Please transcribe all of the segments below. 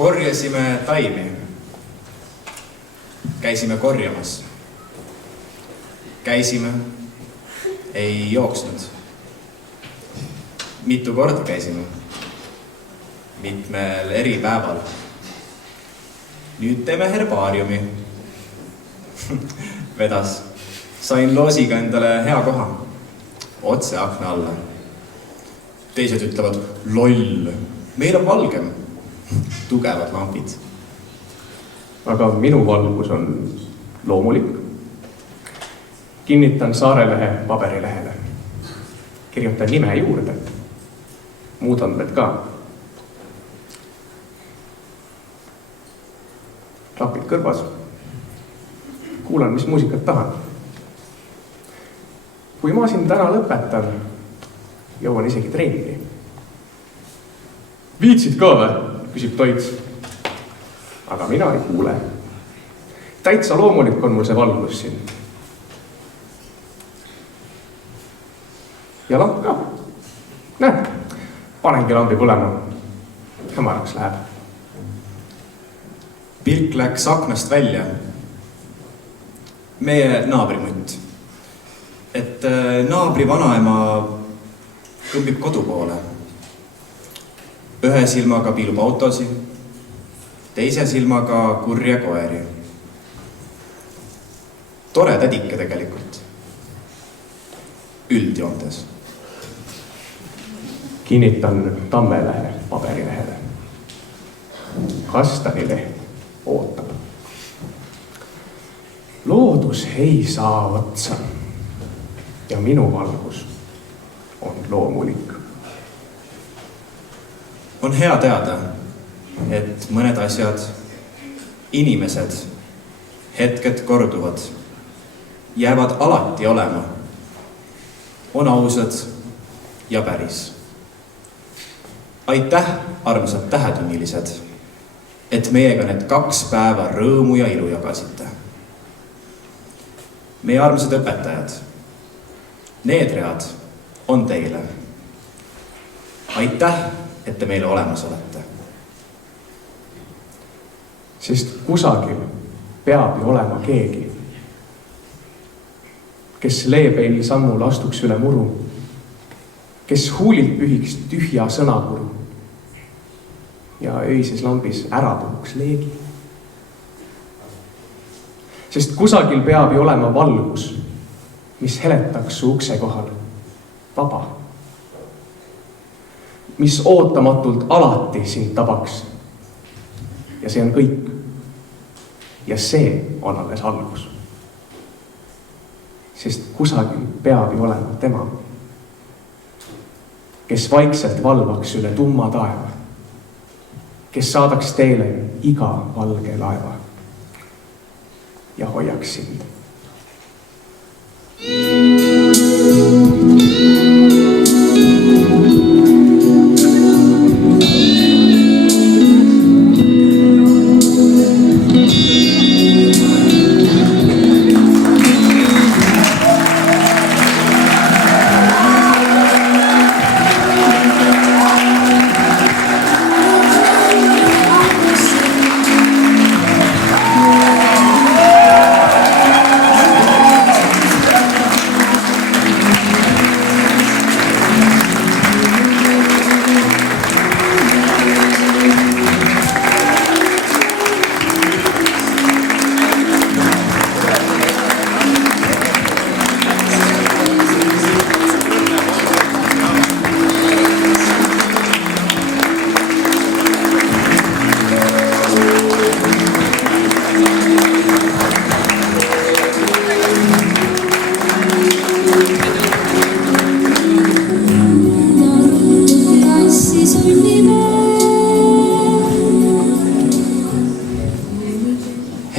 Korjasime taimi. Käisime korjamas. Käisime. Ei jooksnud. Mitu korda käisime. Mitmel eri päeval. Nüüd teeme herbaariumi. Vedas. Sain loosiga endale hea koha. Otse akna alla. Teised ütlevad, loll. Meil on valgem. Tugevad lampid. Aga minu valgus on loomulik. Kinnitan Saarelehe paberilehele. Kirjutan nime juurde. Muud andmed ka. Klapid kõrvas. Kuulan, mis muusikat tahan. Kui ma siin täna lõpetan, jõuan isegi trenni. Viitsid ka või? Küsib Toits. Aga mina ei kuule. Täitsa loomulik on mul see valgus siin. Ja lamp ka. Näe, panengi lambi põlema. Hämaraks läheb. Pilk läks aknast välja. Meie naabrimutt. Et naabri vanaema kõmbib kodu poole. Ühe silmaga piilub autosi, teise silmaga kurje koeri. Tore tädike tegelikult. Üldjoontes. Kinnitan Tammelehe paberilehele. Kastanileht ootab. Loodus ei saa otsa. Ja minu valgus on loomulik. On hea teada, et mõned asjad, inimesed, hetked korduvad, jäävad alati olema. On ausad ja päris. Aitäh, armsad tähetunnilised, et meiega need 2 päeva rõõmu ja ilu jagasite. Meie armsad õpetajad, need read on teile. Aitäh, et te meile olemas olete. Sest kusagil peab ju olema keegi, kes leebeil sammul astuks üle muru, kes huulilt pühiks tühja sõnakuru ja öises lambis ära puhuks leegi. Sest kusagil peab ju olema valgus, mis heletaks su ukse kohal vaba, mis ootamatult alati sind tabaks. Ja see on kõik. Ja see on alles algus. Sest kusagil peab ju olema tema, kes vaikselt valvaks üle tumma taeva, kes saadaks teele iga valge laeva ja hoiaks sind.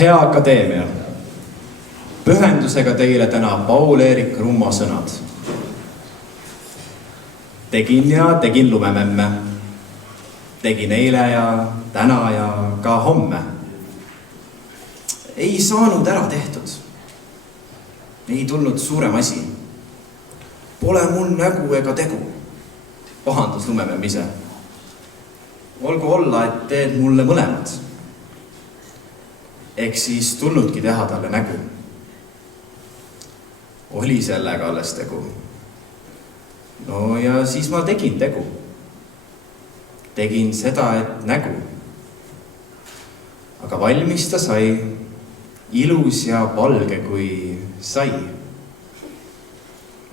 Hea Akadeemia, pühendusega teile täna Paul-Eerik Rummo sõnad. Tegin lumememme. Tegin eile ja täna ja ka homme. Ei saanud ära tehtud. Ei tulnud suurem asi. Pole mul nägu ega tegu. Pahandus lumememm ise. olgu olla, et teed mulle mõlemad. Ehk siis tulnudki teha talle nägu. Oli sellega alles tegu. No ja siis ma tegin tegu. Tegin seda, et nägu. Aga valmis ta sai, ilus ja valge kui sai.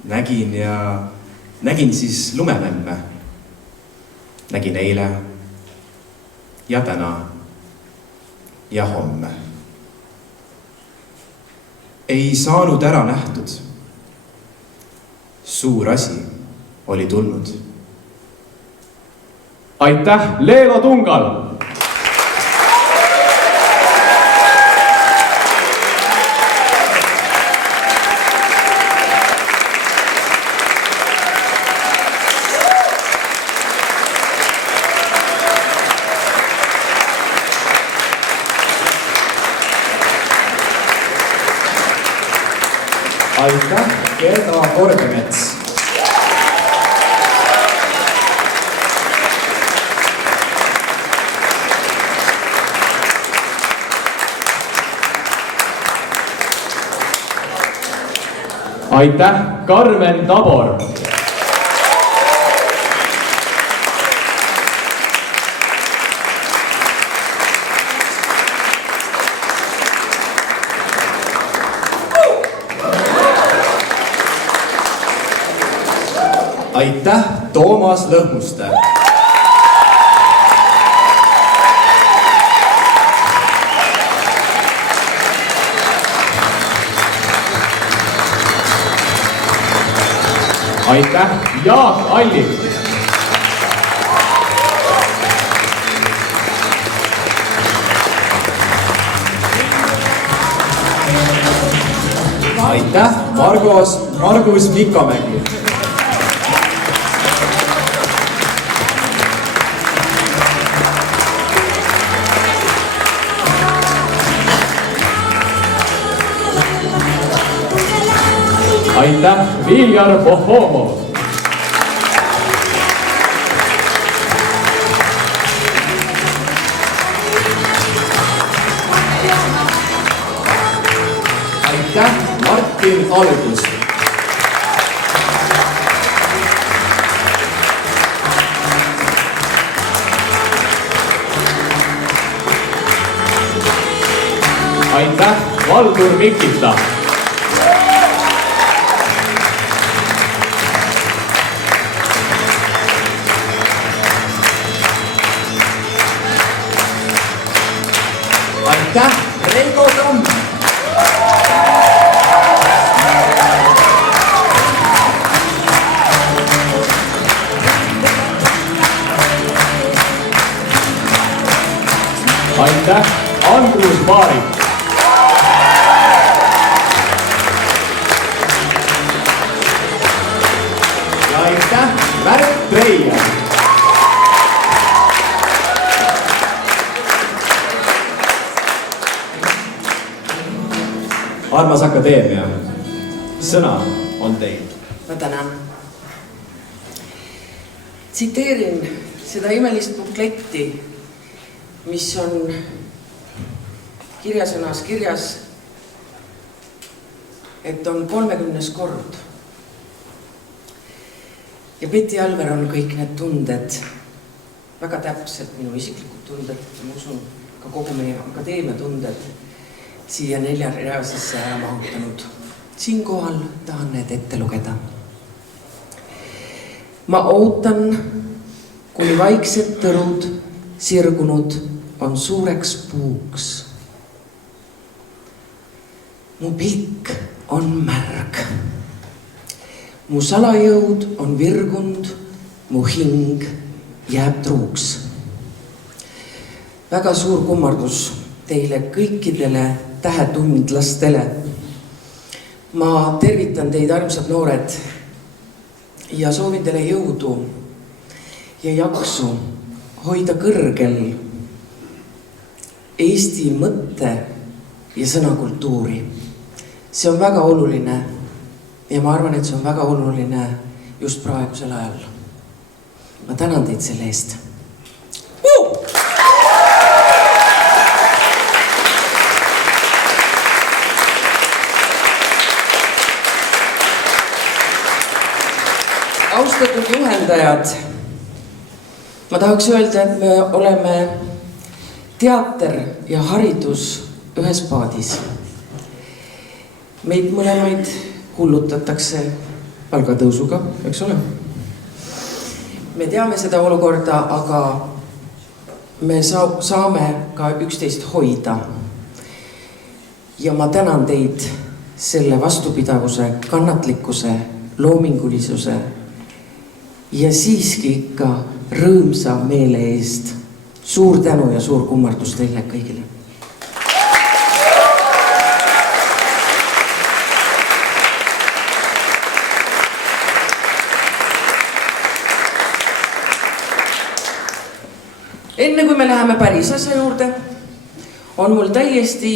Nägin siis lumememme. Nägin eile ja täna ja homme. Ei saanud ära nähtud. Suur asi oli tulnud. Aitäh, Leelo Tungal! Aitäh, Gerda Kordemets! Aitäh, Karmen Tabor! Aitäh, Toomas Lõhmuste! Aitäh, Jaak Allik! Aitäh, Margus Mikamägi! Aitäh, Viljar Pohomov! Aitäh, Martin Algus! Aitäh, Valdur Mikita! Aitäh, Reigo Tamm! Aitäh, Andrus Maarik! Ja aitäh, Märt Treier! Armas Akadeemia, sõna on teil. Ma tänan. Tsiteerin seda imelist bukletti, mis on kirjasõnas kirjas, et on 30. kord. Ja Betty Alver on kõik need tunded, väga täpselt minu isiklikud tunded, ma usun ka kogu meie akadeemia tunded, siia 4 reasesse ära mahutanud. Siinkohal tahan need ette lugeda. Ma ootan, kuni vaiksed tõrud sirgunud on suureks puuks. Mu pilk on märg. Mu salajõud on virgund, mu hing jääb truuks. Väga suur kummardus teile kõikidele tähetundlastele. Ma tervitan teid, armsad noored, ja soovin teile jõudu ja jaksu hoida kõrgel Eesti mõtte ja sõnakultuuri. See on väga oluline ja ma arvan, et see on väga oluline just praegusel ajal. Ma tänan teid selle eest. Austatud juhendajad, ma tahaks öelda, et me oleme teater ja haridus ühes paadis. Meid mõlemaid hullutatakse palgatõusuga, eks ole? Me teame seda olukorda, aga me saame ka üksteist hoida. Ja ma tänan teid selle vastupidavuse, kannatlikkuse, loomingulisuse ja siiski ikka rõõmsa meele eest. Suur tänu ja suur kummardus teile kõigile. Enne kui me läheme päris asja juurde, on mul täiesti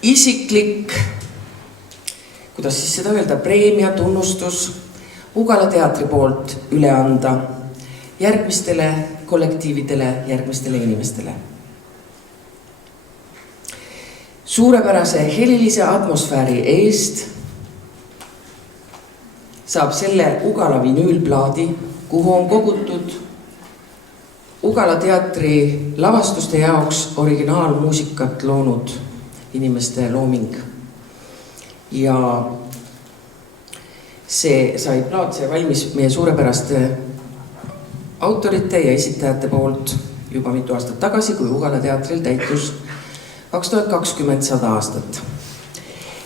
isiklik, kuidas siis seda öelda, preemia, tunnustus Ugala teatri poolt üle anda järgmistele kollektiividele, järgmistele inimestele. Suurepärase helilise atmosfääri eest saab selle Ugala vinüülplaadi, kuhu on kogutud Ugala teatri lavastuste jaoks originaalmuusikat loonud inimeste looming. Ja see sai plaat, see valmis meie suurepäraste autorite ja esitajate poolt juba mitu aastat tagasi, kui Ugala teatril täitus 2020 100 aastat.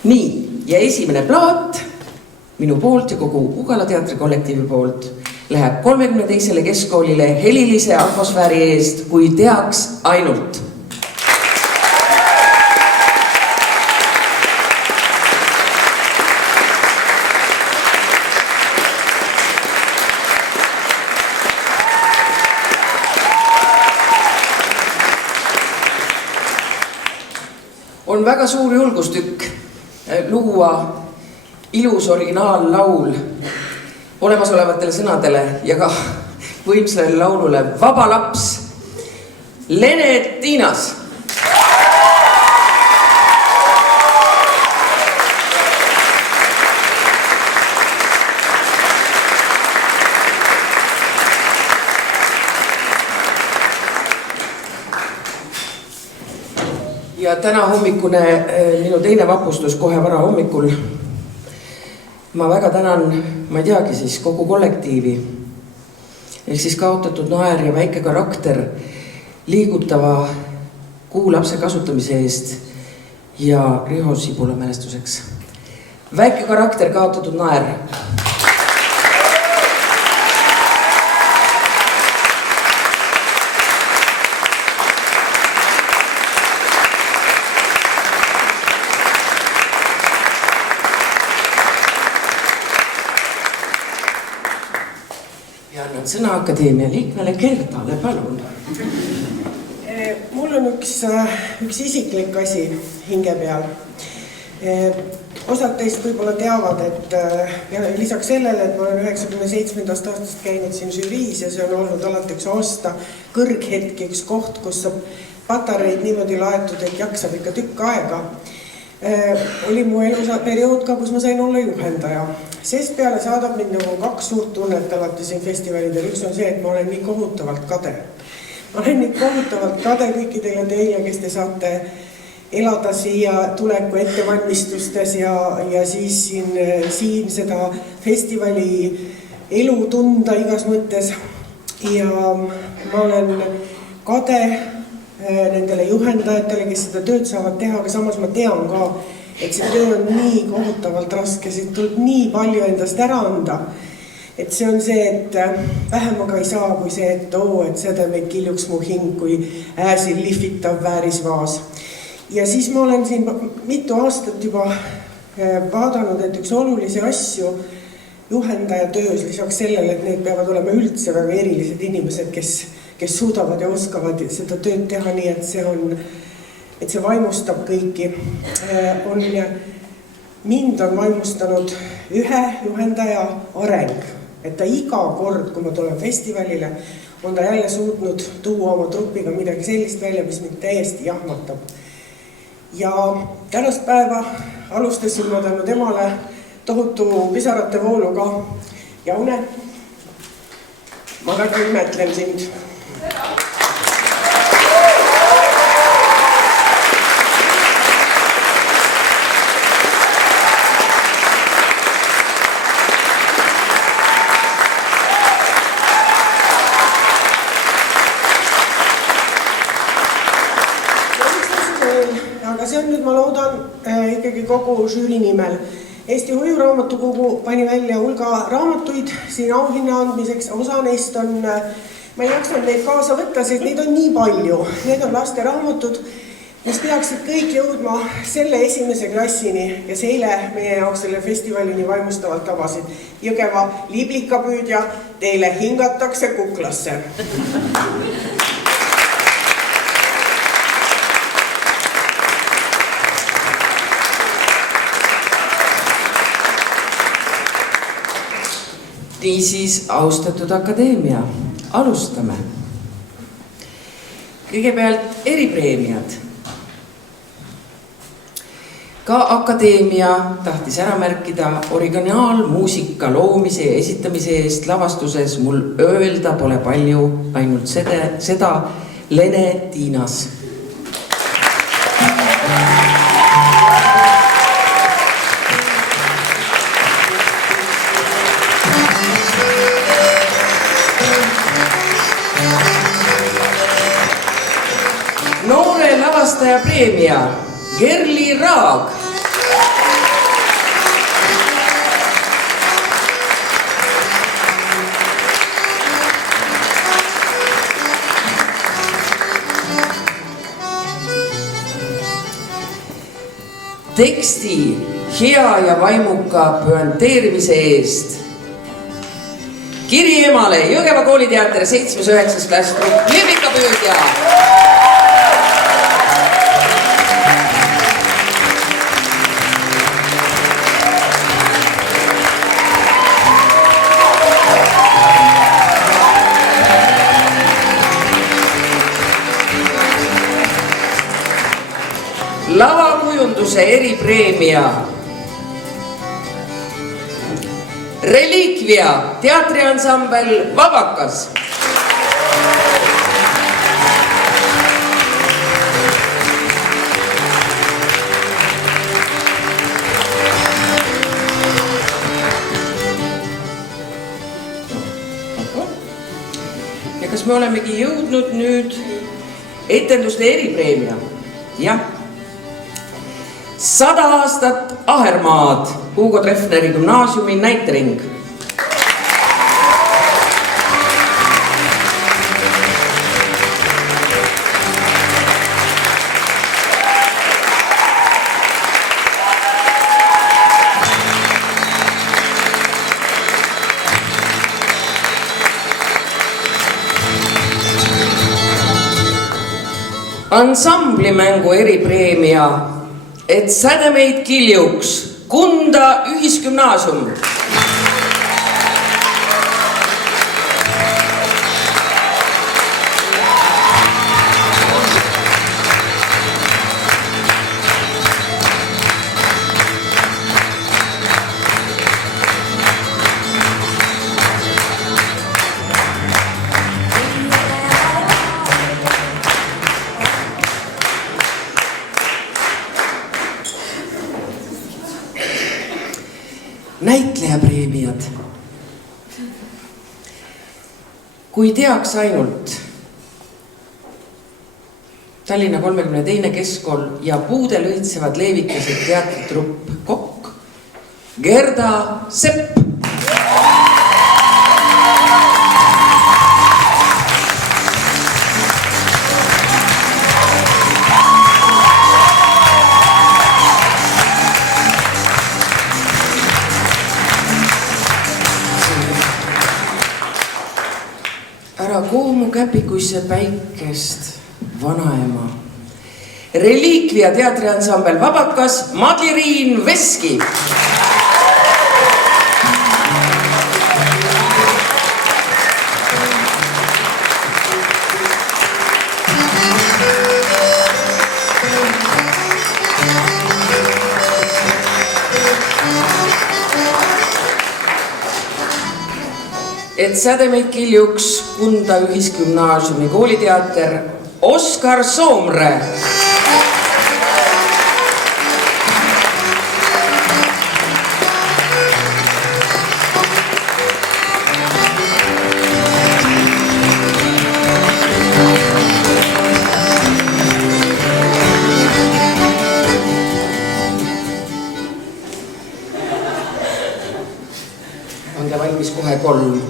Nii, ja esimene plaat minu poolt ja kogu Ugala teatri kollektiivi poolt läheb 32. keskkoolile helilise atmosfääri eest, kui teaks ainult. On väga suur julgustükk luua ilus originaallaul olemasolevatele sõnadele ja ka võimsale laulule Vaba laps Lene Tiinas. Ja täna hommikune minu teine vapustus kohe vara hommikul. Ma väga tänan, ma ei teagi siis, kogu kollektiivi. Ehk siis Kaotatud naer ja Väike karakter liigutava kuulapse kasutamise eest ja Riho Sibula mälestuseks. Väike karakter, Kaotatud naer. Sõna akadeemia liikmele Gerdale, palun. Mul on üks isiklik asi hinge peal. Osad teist võib-olla teavad, et lisaks sellele, et ma olen 97. aastast käinud siin žüriis ja see on olnud alati üks aasta kõrghetki, üks koht, kus saab patareid niimoodi laetud, et jaksab ikka tükk aega. Oli mu elus periood ka, kus ma sain olla juhendaja. Sest peale saadab mind nagu kaks suurt tunnet alati siin festivalidel. Üks on see, et ma olen nii kohutavalt kade. Ma olen nii kohutavalt kade kõikidele teile, kes te saate elada siia tuleku ettevalmistustes ja siis siin seda festivali elu tunda igas mõttes. Ja ma olen kade nendele juhendajatele, kes seda tööd saavad teha, aga samas ma tean ka, et see töö on nii kohutavalt raske, siit tuleb nii palju endast ära anda, et see on see, et vähem aga ei saa kui see, et sädemeid kiljuks mu hing, kui ääsil lihvitav väärisvaas. Ja siis ma olen siin mitu aastat juba vaadanud, et üks olulisi asju juhendaja töös, lisaks sellele, et need peavad olema üldse väga erilised inimesed, kes suudavad ja oskavad seda tööd teha nii, et see vaimustab kõiki. Mind on vaimustanud ühe juhendaja areng, et ta iga kord, kui ma tulen festivalile, on ta jälle suutnud tuua oma trupiga midagi sellist välja, mis mind täiesti jahmatab. Ja tänast päeva alustasin ma tänu temale tohutu pisarate vooluga Jaune, ma väga imetlen sind. Aga see on nüüd, ma loodan, ikkagi kogu žüüri nimel. Eesti Hoiuraamatukogu pani välja hulga raamatuid siin auhinna andmiseks. Osa neist on, ma ei jaksanud neid kaasa võtta, sest neid on nii palju. Need on laste raamatud, mis peaksid kõik jõudma selle esimese klassini, kes eile meie jaoks selle festivalini vaimustavalt tabasid. Jõgeva liblikapüüdja, teile hingatakse kuklasse. Niisiis, austatud akadeemia, alustame. Kõigepealt eripreemiad. Ka akadeemia tahtis ära märkida originaalmuusika loomise ja esitamise eest lavastuses mul öelda pole palju, ainult seda Lene Tiinas. Lavastaja preemia Gerli Raag. Teksti hea ja vaimuka püanteerimise eest. Kiri emale Jõgeva kooliteater 7.9. klass grupp Liblikapüüdja. Lavakujunduse eripreemia Reliikvia teatriansambel Vabakas. Ja kas me olemegi jõudnud nüüd etenduste eripreemia? Jah. 100 aastat Ahermaad, Hugo Treffneri gümnaasiumi näitering. Ansamblimängu eripreemia Et sädemeid kiljuks Kunda ühisgümnaasium. Näitlejapreemiad. Kui teaks ainult Tallinna 32. keskkool ja puude lõitsevad leevikesed teatritrupp Kokk, Gerda Sepp. Koomu käpikuisse päikest vanaema. Reliikvia teatriansambel Vabakas Madli-Riin Veski. et sädemeid kiljuks Kunda Ühisgümnaasiumi kooliteater Oskar Soomre. Onge valmis kohe 3.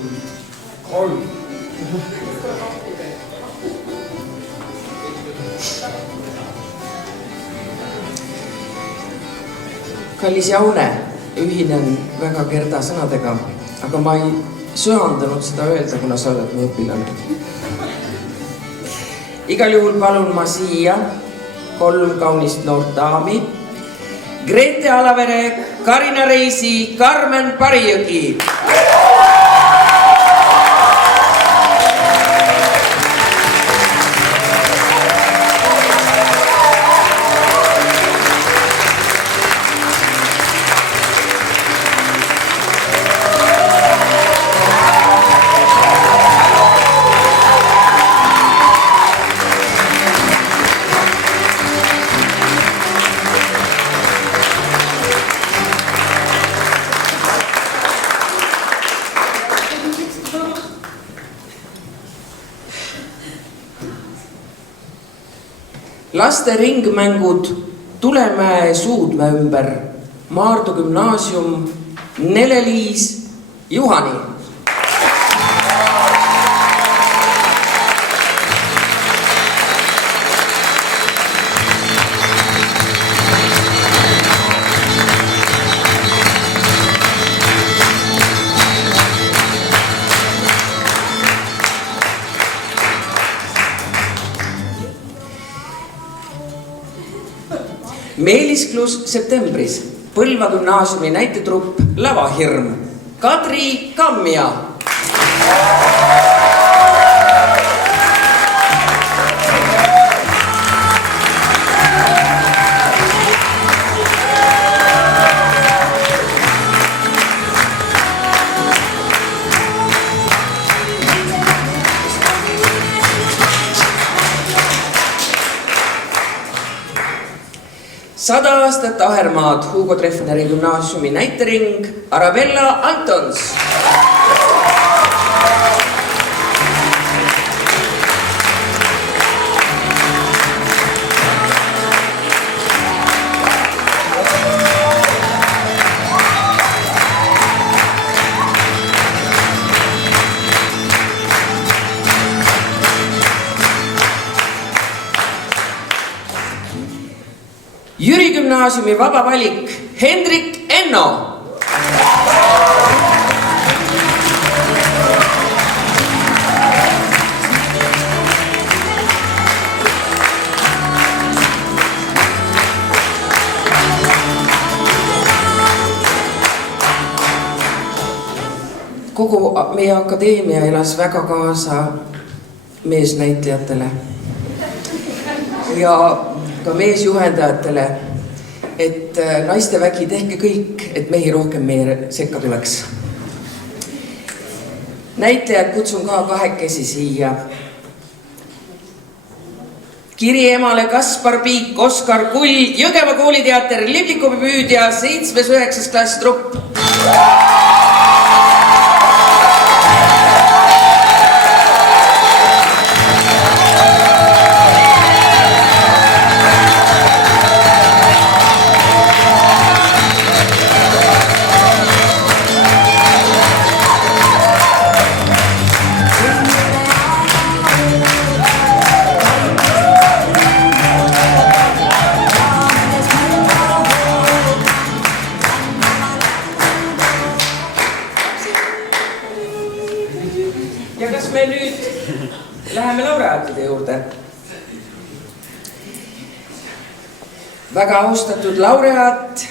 Kallis Jaune, ühinen väga kerda sõnadega, aga ma ei söandanud seda öelda, kuna sa oled mu õpilane. Igal juhul palun ma siia 3 kaunist noort daami. Grete Alavere, Karina Reisi, Karmen Parijõgi. Laste ringmängud Tulemäe Suudmäe ümber, Maardu gümnaasium, Nele-Liis, Juhani. Meelisklus septembris, Põlva gümnaasiumi näitetrupp Lavahirm, Kadri Kammia. Sada aastat Ahermaad, Hugo Treffneri gümnaasiumi näitering Arabella Antons. Jüri gümnaasiumi vaba valik Hendrik Enno. Kogu meie akadeemia elas väga kaasa meesnäitlejatele ja ka meesjuhendajatele, et naistevägi tehke kõik, et mehi rohkem meie sekka tuleks. Näitlejad kutsun ka kahekesi siia. Kiri emale Kaspar Piik, Oskar Kull, Jõgeva kooliteater, Liblikovi püüdja, 7.9. klass trupp. Ja kas me nüüd läheme laureaatide juurde? Väga austatud laureaat,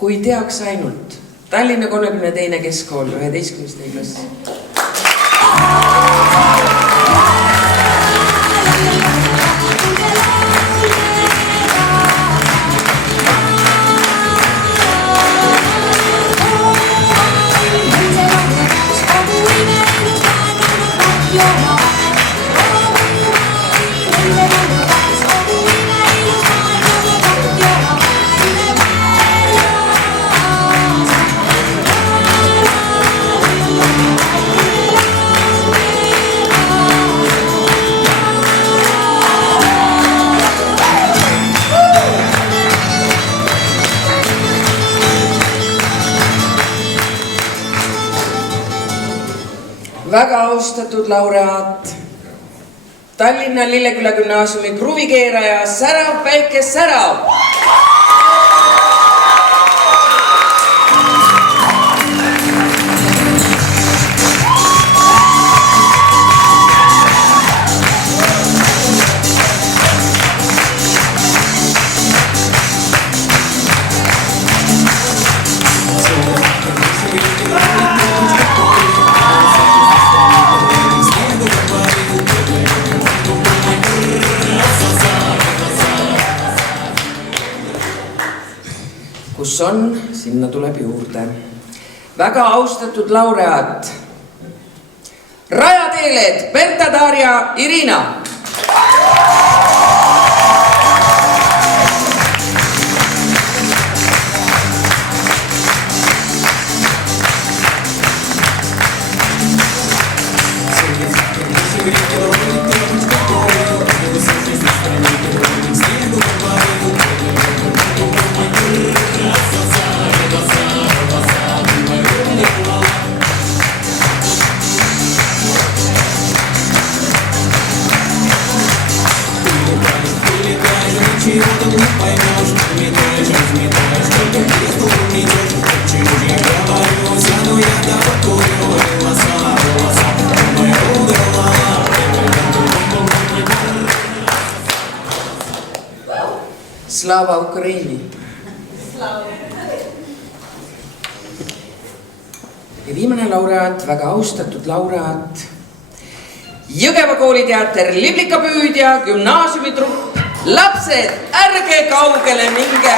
kui teaks ainult Tallinna 32. keskkool 11. klass. Väga austatud laureaat, Tallinna Lilleküla gümnaasiumi kruvikeeraja Särav Päike Särav. Kus on, sinna tuleb juurde. Väga austatud laureaat, Rajateeled, Berta, Darja, Irina. Slava Ukraini. Ja viimane laureaat, väga austatud laureaat, Jõgeva kooliteater Liblikapüüdja gümnaasiumitrupp. Lapsed, ärge kaugele minge!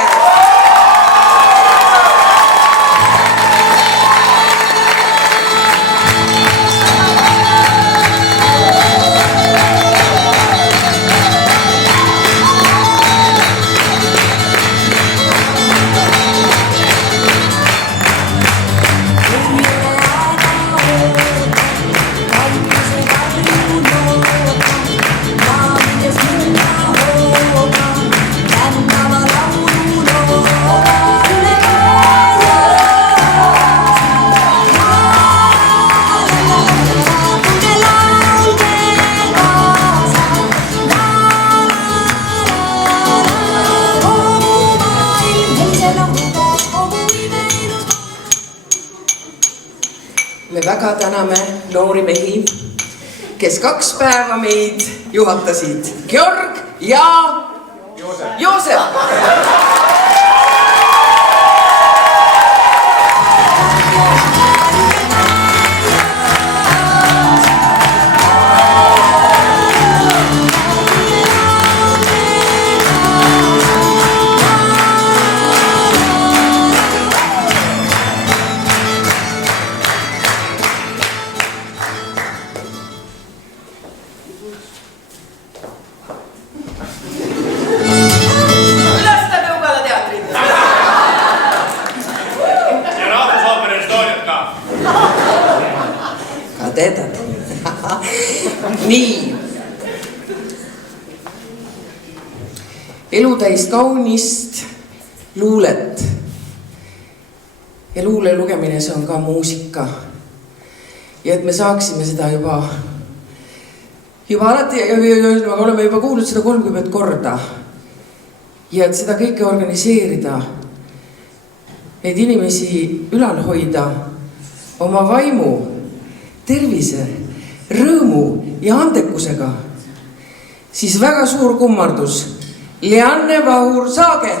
Me väga täname noori mehi, kes 2 päeva meid juhatasid. Georg ja Joosep. Teedad. Nii. Elutäis kaunist luulet. Ja luule lugemine, see on ka muusika. Ja et me saaksime seda juba alati, oleme juba kuulnud seda 30 korda. Ja et seda kõike organiseerida, neid inimesi ülal hoida, oma vaimu, tervise, rõõmu ja andekusega, siis väga suur kummardus. Lianne Vahur Saage.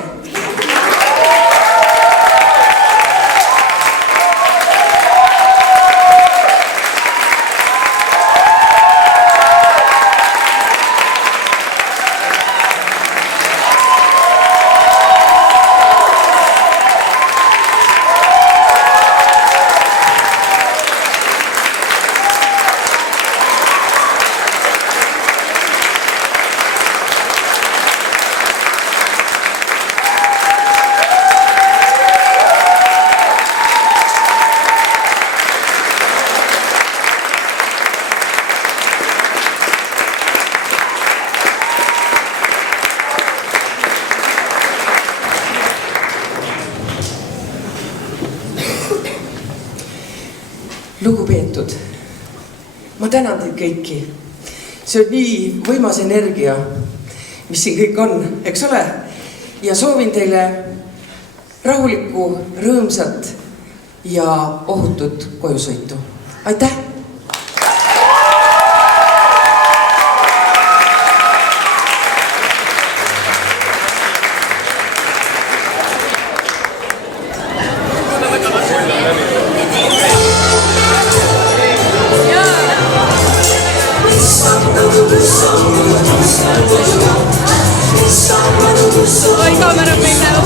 lugupeetud, ma tänan teid kõiki. See on nii võimas energia, mis siin kõik on, eks ole? Ja soovin teile rahulikku, rõõmsat ja ohutut kojusõitu. Aitäh! Oi, kaamera peal näeb.